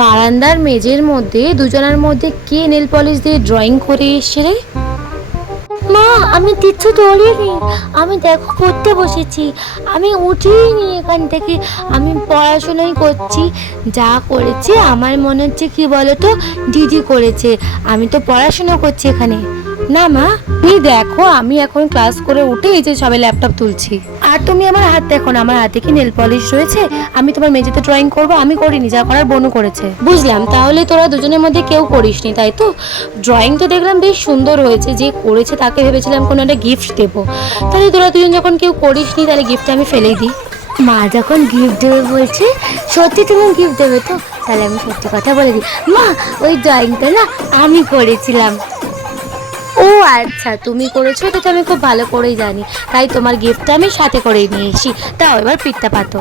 বারান্দার মেঝের মধ্যে দুজনের মধ্যে কে নেল পলিশ দিয়ে ড্রয়িং করে এসছে রে? মা, আমি কিচ্ছু ধরিনি। আমি দেখো পড়তে বসেছি, আমি উঠিনি এখান থেকে। আমি পড়াশোনাই করছি। যা করেছে আমার মনে হচ্ছে কি বলতো, দিদি করেছে। আমি তো পড়াশোনা করছি এখানে। না মা, তুমি দেখো আমি এখন ক্লাস করে উঠে এই যে সবাই ল্যাপটপ তুলছি, আর তুমি আমার হাত দেখো না, আমার হাতে কি নেল পলিশ রয়েছে? আমি তোমার মেঝেতে ড্রয়িং করবো? আমি করিনি, যা করার বনু করেছে। বুঝলাম, তাহলে তোরা দুজনের মধ্যে কেউ করিসনি তাই তো? ড্রয়িং তো দেখলাম বেশ সুন্দর হয়েছে, যে করেছে তাকে ভেবেছিলাম কোনো একটা গিফট দেবো। তাহলে তোরা দুজন যখন কেউ করিসনি, তাহলে গিফটটা আমি ফেলেই দিই। মা যখন গিফট দেবে বলছে, সত্যি তুমি গিফট দেবে তো? তাহলে আমি সত্যি কথা বলে দিই, মা ওই ড্রয়িংটা না আমি করেছিলাম। ও আচ্ছা, তুমি করেছো, এটা তো আমি খুব ভালো করেই জানি, তাই তোমার গিফটটা আমি সাথে করেই নিয়ে এসি। তাও এবার পিঠটা পাতো।